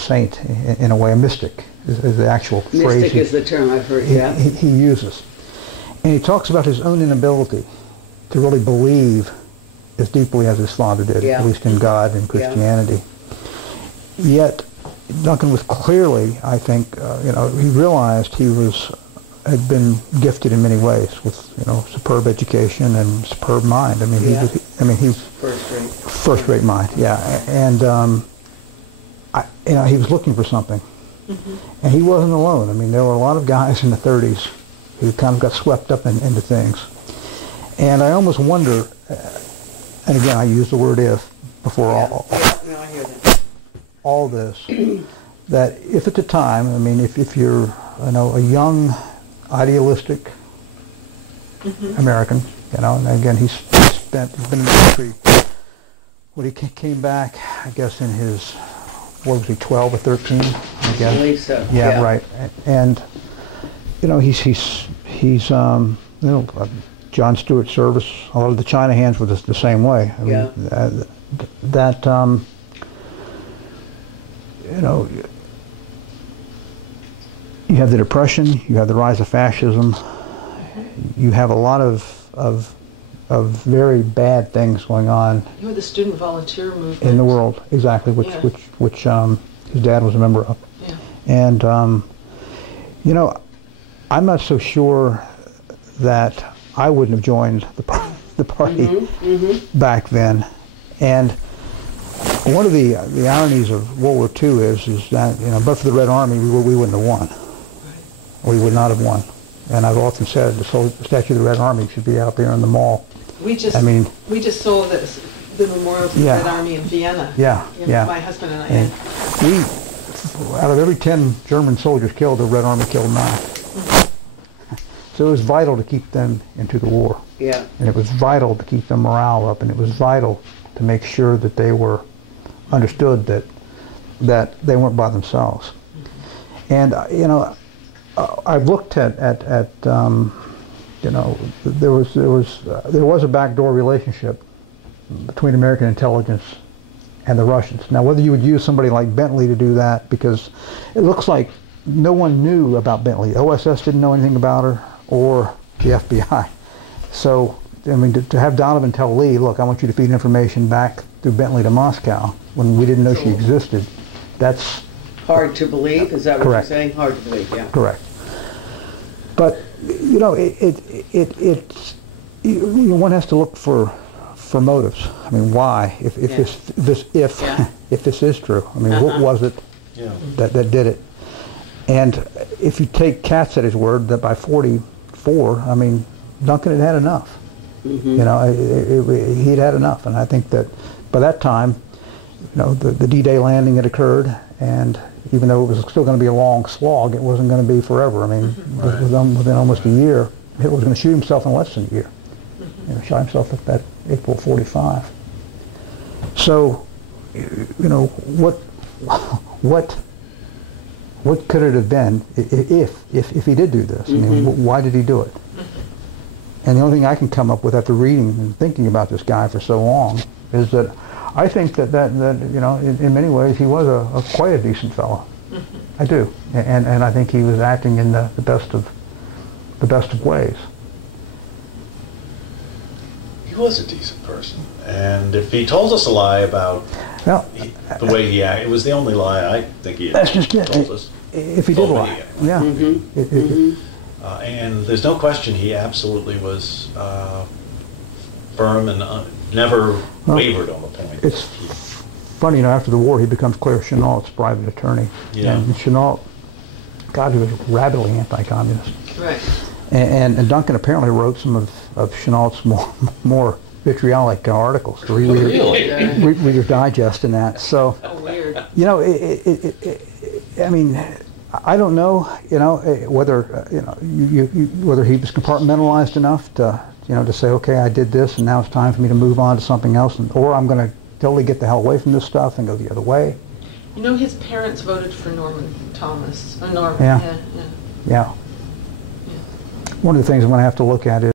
saint in a way, a mystic is the actual phrase. Mystic is the term I've heard, yeah. He uses. And he talks about his own inability to really believe as deeply as his father did, yeah. at least in God and Christianity. Yeah. Yet, Duncan was clearly, I think, he realized he had been gifted in many ways with, superb education and superb mind. I mean, he's first-rate mind. Yeah, and he was looking for something, and he wasn't alone. I mean, there were a lot of guys in the 30s who kind of got swept up into things, and I almost wonder. And again, I use the word "if" before all this. That if at the time, I mean, if you're, a young, idealistic American, and again, he's been in the country. When he came back, I guess in his, 12 or 13? I believe so. Yeah, right. And he's John Stewart Service. A lot of the China hands were the same way. I mean, you have the Depression, you have the rise of fascism, you have a lot of very bad things going on. You had the student volunteer movement in the world, exactly, which his dad was a member of. Yeah. And I'm not so sure that I wouldn't have joined the party back then. And one of the ironies of World War II is that but for the Red Army, we wouldn't have won. We would not have won. And I've often said the statue of the Red Army should be out there in the mall. We just saw the memorial to the Red Army in Vienna. Yeah. My husband and I. And out of every 10 German soldiers killed, the Red Army killed 9. So it was vital to keep them into the war. Yeah. And it was vital to keep their morale up, and it was vital to make sure that they were understood that they weren't by themselves. And I've looked at there was a backdoor relationship between American intelligence and the Russians. Now, whether you would use somebody like Bentley to do that, because it looks like no one knew about Bentley. OSS didn't know anything about her, or the FBI. So, I mean, to have Donovan tell Lee, look, I want you to feed information back through Bentley to Moscow when we didn't know she existed, that's hard to believe. Is that what correct. You're saying? Hard to believe, yeah. Correct. But one has to look for motives. I mean, why? If this is true, I mean, what was it that did it? And if you take Katz at his word that by 44, I mean, Duncan had enough. He'd had enough, and I think that by that time, the D-Day landing had occurred, and even though it was still going to be a long slog, it wasn't going to be forever. I mean, within almost a year, Hitler was going to shoot himself in less than a year. Shot himself at that April 45. So, what could it have been if he did do this? I mean, why did he do it? And the only thing I can come up with after reading and thinking about this guy for so long is that I think that in many ways he was quite a decent fellow. I do, and I think he was acting in the best of ways. He was a decent person, and if he told us a lie about the way he acted, it was the only lie I think he had told us. If he did lie, yeah. And there's no question he absolutely was firm and never wavered on the point. It's funny, after the war he becomes Claire Chennault's private attorney. Yeah. And Chennault, God, he was rabidly anti-communist. Right. And Duncan apparently wrote some of Chennault's more vitriolic articles. Reader's Digest and that. So, weird. I mean, I don't know, whether whether he was compartmentalized enough to say, okay, I did this, and now it's time for me to move on to something else, or I'm going to totally get the hell away from this stuff and go the other way. His parents voted for Norman Thomas. Yeah. One of the things I'm going to have to look at is